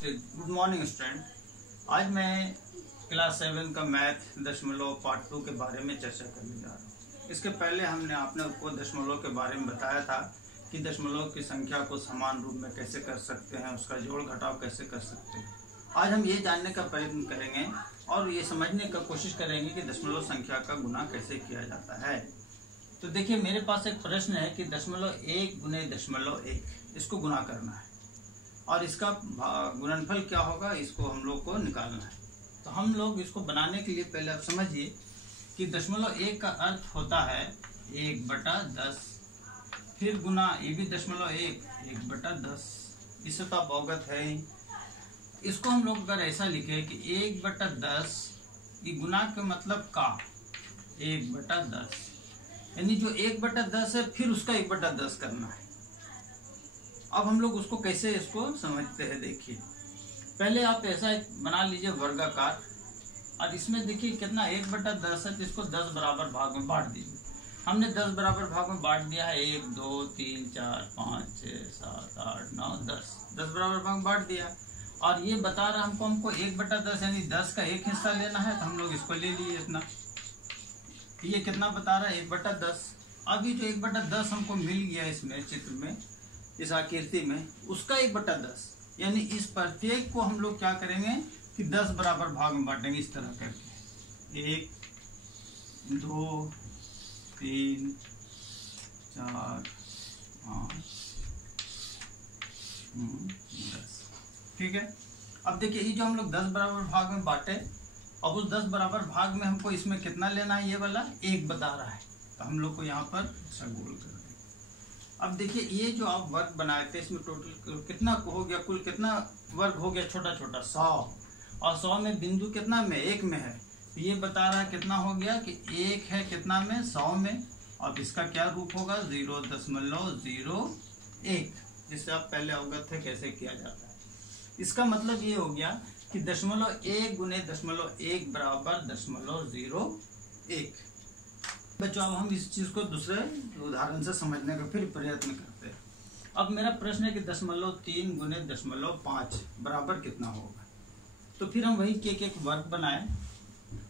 Okay, good morning student. आज मैं class 7 का मैथ दशमलव पार्ट 2 के बारे में चर्चा करने जा रहा हूँ। इसके पहले हमने आपने को दशमलव के बारे में बताया था कि दशमलव की संख्या को समान रूप में कैसे कर सकते हैं, उसका जोड़ घटाव कैसे कर सकते हैं। आज हम ये जानने का प्रयत्न करेंगे और ये समझने का कोशिश करेंगे कि दशमलव संख्या का गुणा कैसे किया जाता है। तो देखिए, मेरे पास एक प्रश्न है कि दशमलव 1 गुने दशमलव 1 इसको गुणा करना है और इसका गुणनफल क्या होगा, इसको हम लोग को निकालना है। तो हम लोग इसको बनाने के लिए पहले आप समझिए कि दशमलव 1 का अर्थ होता है 1/10, फिर गुना ये भी दशमलव 1/10। इससे तो आप अवगत है ही। इसको हम लोग अगर ऐसा लिखे कि 1/10 ये गुना के मतलब का 1/10, यानी जो 1/10 है फिर उसका 1/10 करना है। अब हम लोग उसको कैसे इसको समझते हैं, देखिए पहले आप ऐसा बना लीजिए वर्गाकार, और इसमें देखिए कितना 1/10 है, तो इसको 10 बराबर भाग में बांट दीजिए। हमने 10 बराबर भाग में बांट दिया है, 1 2 3 4 5 6 7 8 9 10 बराबर भाग में बांट दिया। और ये बता रहा हमको 1/10 यानी 10 का एक हिस्सा लेना है, तो हम लोग इसको ले लिए इतना। ये कितना बता रहा है 1/10। अभी जो 1/10 हमको मिल गया इसमें चित्र में, इस आकृति में, उसका 1/10 यानी इस प्रत्येक को हम लोग क्या करेंगे कि 10 बराबर भाग में बांटेंगे इस तरह करके, 1 2 3 4 5 10। ठीक है। अब देखिए ये जो हम लोग 10 बराबर भाग में बांटे, अब उस 10 बराबर भाग में हमको इसमें कितना लेना है, ये वाला 1 बता रहा है, तो हम लोग को यहाँ पर ऐसा गोल कर देंगे। अब देखिए ये जो आप वर्ग बनाए थे, इसमें टोटल कितना हो गया, कुल कितना वर्ग हो गया, छोटा छोटा 100, और 100 में बिंदु कितना में 1 में है, तो ये बता रहा है कितना हो गया कि 1 है कितना में 100 में। अब इसका क्या रूप होगा 0.01, जिससे आप पहले अवगत थे कैसे किया जाता है। इसका मतलब ये हो गया कि 0.1 गुने 0.1 बराबर 0.01। बच्चों अब हम इस चीज को दूसरे उदाहरण से समझने का फिर प्रयत्न करते हैं। अब मेरा प्रश्न है कि 0.3 गुने 0.5 बराबर कितना होगा। तो फिर हम वही के एक वर्ग बनाए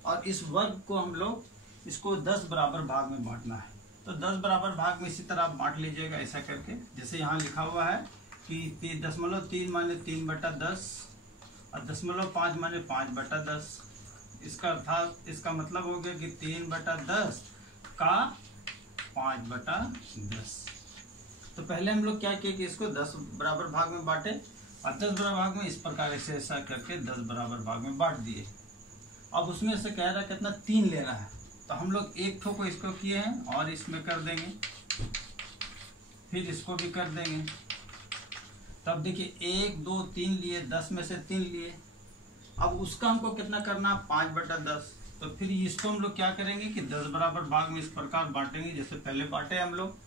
और इस वर्ग को हम लोग इसको 10 बराबर भाग में बांटना है। तो 10 बराबर भाग में इसी तरह आप बांट लीजिएगा ऐसा करके, जैसे यहाँ लिखा हुआ है कि 0.3 माने 3/10 और 0.5 माने 5/10। इसका अर्थात इसका मतलब हो गया कि 3/10 का 5/10। तो पहले हम लोग क्या किए कि इसको 10 बराबर भाग में बांटे और 10 बराबर भाग में इस प्रकार से ऐसा करके 10 बराबर भाग में बांट दिए। अब उसमें से कह रहा है कितना 3 लेना है, तो हम लोग एक ठो को इसको किए हैं और इसमें कर देंगे, फिर इसको भी कर देंगे। तब देखिए 1 2 3 लिए, 10 में से 3 लिए। अब उसका हमको कितना करना 5/10, तो फिर इसको हम लोग क्या करेंगे कि 10 बराबर भाग में इस प्रकार बांटेंगे जैसे पहले बांटे हम लोग।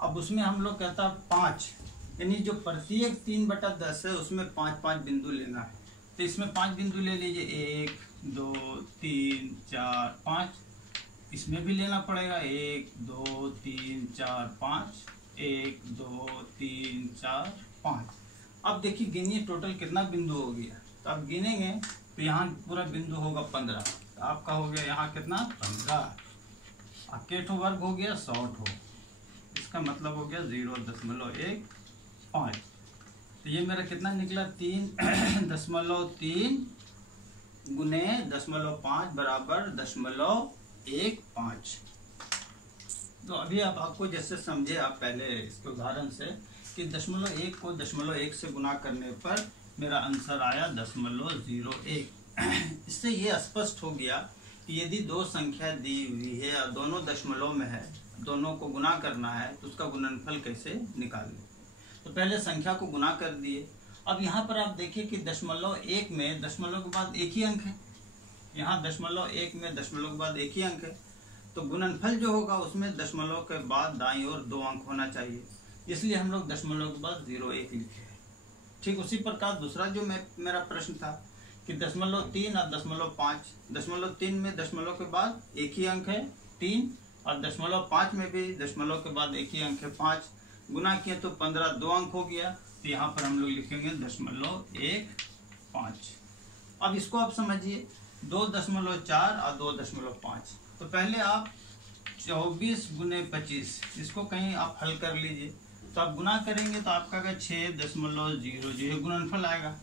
अब उसमें हम लोग कहता है 5, यानी जो प्रत्येक 3/10 है उसमें 5-5 बिंदु लेना है। तो इसमें 5 बिंदु ले लीजिए, 1 2 3 4 5। इसमें भी लेना पड़ेगा 1 2 3 4 5, 1 2 3 4 5। अब देखिए गिनिए टोटल कितना बिंदु हो गया। तो अब गिनेंगे तो यहाँ पूरा बिंदु होगा 15। आपका हो गया यहाँ कितना 15। अब के ठो वर्ग हो गया 100 ठो, इसका मतलब हो गया 0.15। तो ये मेरा कितना निकला 3.3 गुने 0.5 बराबर 0.15। तो अभी आप आपको जैसे समझे आप पहले इसके उदाहरण से कि 0.1 को 0.1 से गुना करने पर मेरा आंसर आया 0.01। इससे ये स्पष्ट हो गया कि यदि दो संख्या दी हुई है और दोनों दशमलव में है, दोनों को गुना करना है, तो उसका गुणनफल कैसे निकालें। तो पहले संख्या को गुना कर दिए। अब यहाँ पर आप देखिए कि 0.1 में दशमलव के बाद एक ही अंक है, यहाँ 0.1 में दशमलव के बाद एक ही अंक है, तो गुणनफल जो होगा उसमें दशमलव के बाद दाईं ओर 2 अंक होना चाहिए, इसलिए हम लोग दशमलव के बाद 0.1 लिखे हैं। ठीक उसी प्रकार दूसरा जो मेरा प्रश्न था कि 0.3 और 0.5, 0.3 में दशमलव के बाद एक ही अंक है 3, और 0.5 में भी दशमलव के बाद एक ही अंक है 5। गुना किए तो 15 2 अंक हो गया। तो यहाँ पर हम लोग लिखेंगे 0.15 5। अब इसको आप समझिए 2.4 और 2.5। तो पहले आप 24 गुने 25 इसको कहीं आप हल कर लीजिए। तो आप गुना करेंगे तो आपका 6.00 गुणनफल आएगा।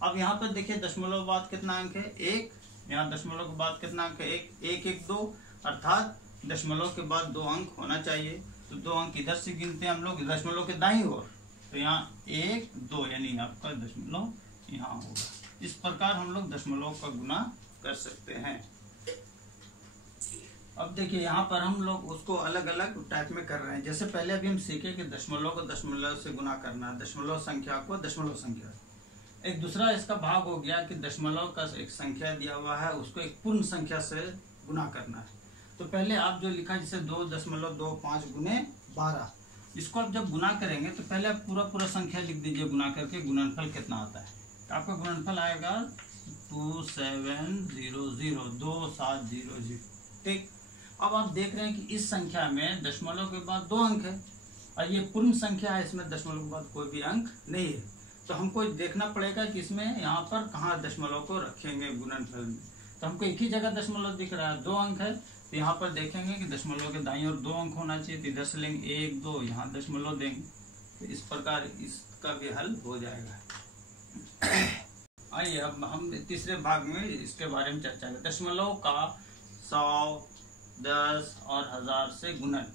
अब यहाँ पर देखिए दशमलव बाद कितना अंक है 1, यहाँ दशमलव के बाद कितना अंक है 1, 1 1 2, अर्थात दशमलव के बाद 2 अंक होना चाहिए। तो 2 अंक इधर से गिनते हैं हम लोग दशमलव के दाईं ओर, तो यहाँ 1 2 यानी आपका दशमलव यहाँ होगा। इस प्रकार हम लोग दशमलव का गुना कर सकते हैं। अब देखिए यहाँ पर हम लोग उसको अलग अलग टाइप में कर रहे हैं। जैसे पहले अभी हम सीखे कि दशमलव को दशमलव से गुना करना, दशमलव संख्या को दशमलव संख्या। एक दूसरा इसका भाग हो गया कि दशमलव का एक संख्या दिया हुआ है उसको एक पूर्ण संख्या से गुना करना है। तो पहले आप जो लिखा जैसे 2.25 गुने 12, इसको आप जब गुना करेंगे तो पहले आप पूरा संख्या लिख दीजिए गुना करके गुणनफल कितना आता है। तो आपका गुणनफल आएगा 2700। ठीक। अब आप देख रहे हैं कि इस संख्या में दशमलव के बाद 2 अंक है और ये पूर्ण संख्या है, इसमें दशमलव के बाद कोई भी अंक नहीं है। तो हमको देखना पड़ेगा कि इसमें यहाँ पर कहाँ दशमलव को रखेंगे गुणनफल में। तो हमको एक ही जगह दशमलव दिख रहा है, 2 अंक है, तो यहाँ पर देखेंगे कि दशमलव के दाईं ओर 2 अंक होना चाहिए। तो इधर से लेंगे 1 2, यहाँ दशमलव देंगे। तो इस प्रकार इसका भी हल हो जाएगा। आइए अब हम तीसरे भाग में इसके बारे में चर्चा करें। दशमलव का 100, 10 और 1000 से गुणन।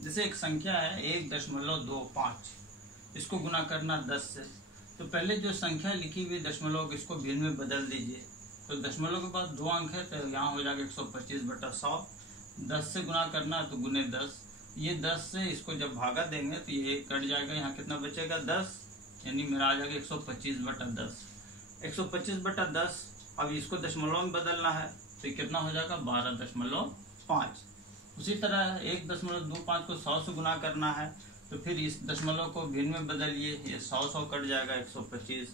जैसे एक संख्या है 1.25, इसको गुना करना 10 से। तो पहले जो संख्या लिखी हुई दशमलव इसको भिन्न में बदल दीजिए। तो दशमलव के बाद 2 अंक है तो यहाँ हो जाएगा 125/100। 10 से गुना करना तो गुने 10। ये 10 से इसको जब भागा देंगे तो ये कट जाएगा, यहाँ कितना बचेगा 10, यानी मेरा आ जाएगा 125/10। 125/10। अब इसको दशमलव में बदलना है तो कितना हो जाएगा 12.5। उसी तरह 1.25 को 100 से गुना करना है तो फिर इस दशमलव को भिन्न में बदलिए, ये 100 कट जाएगा 125।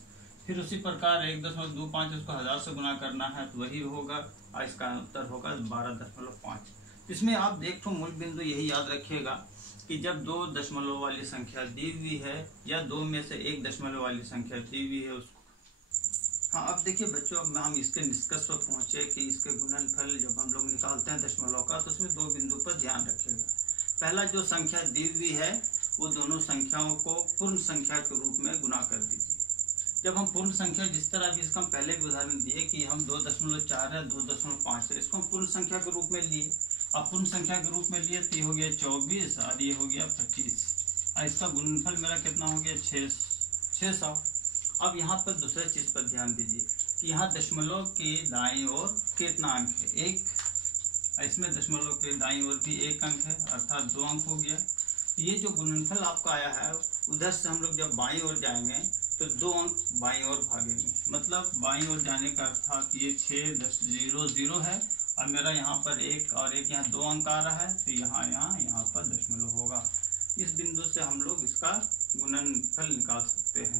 फिर उसी प्रकार 1.25 इसको 1000 से गुना करना है तो वही होगा और इसका उत्तर होगा 12.5। इसमें आप देखो मूल बिंदु यही याद रखिएगा कि जब 2 दशमलव वाली संख्या दी हुई है या 2 में से 1 दशमलव वाली संख्या दी हुई है उसको। हाँ, अब देखिए बच्चों, अब हम इसके निष्कर्ष पर पहुंचे कि इसके गुणनफल जब हम लोग निकालते हैं दशमलव का तो उसमें 2 बिंदु पर ध्यान रखिएगा। पहला जो संख्या दी हुई है वो दोनों संख्याओं को पूर्ण संख्या के रूप में गुना कर दीजिए। जब हम पूर्ण संख्या, जिस तरह अभी इसका हम पहले भी उदाहरण दिए कि हम 2.4 है 2.5 है, इसको हम पूर्ण संख्या के रूप में लिए। अब पूर्ण संख्या के रूप में लिए तो ये हो गया 24 और ये हो गया 25 और इसका गुणनफल मेरा कितना हो गया 600। अब यहाँ पर दूसरे चीज पर ध्यान दीजिए कि यहाँ दशमलव के दाईं ओर कितना अंक है 1, इसमें दशमलव के दाईं ओर भी 1 अंक है, अर्थात 2 अंक हो गया। ये जो गुणनफल आपका आया है उधर से हम लोग जब बाईं ओर जाएंगे तो 2 अंक बाईं ओर भागेंगे, मतलब बाईं ओर जाने का अर्थात ये 6.00 है और मेरा यहाँ पर 1 और 1 यहाँ 2 अंक आ रहा है तो यहाँ पर दशमलव होगा। इस बिंदु से हम लोग इसका गुणनफल निकाल सकते हैं।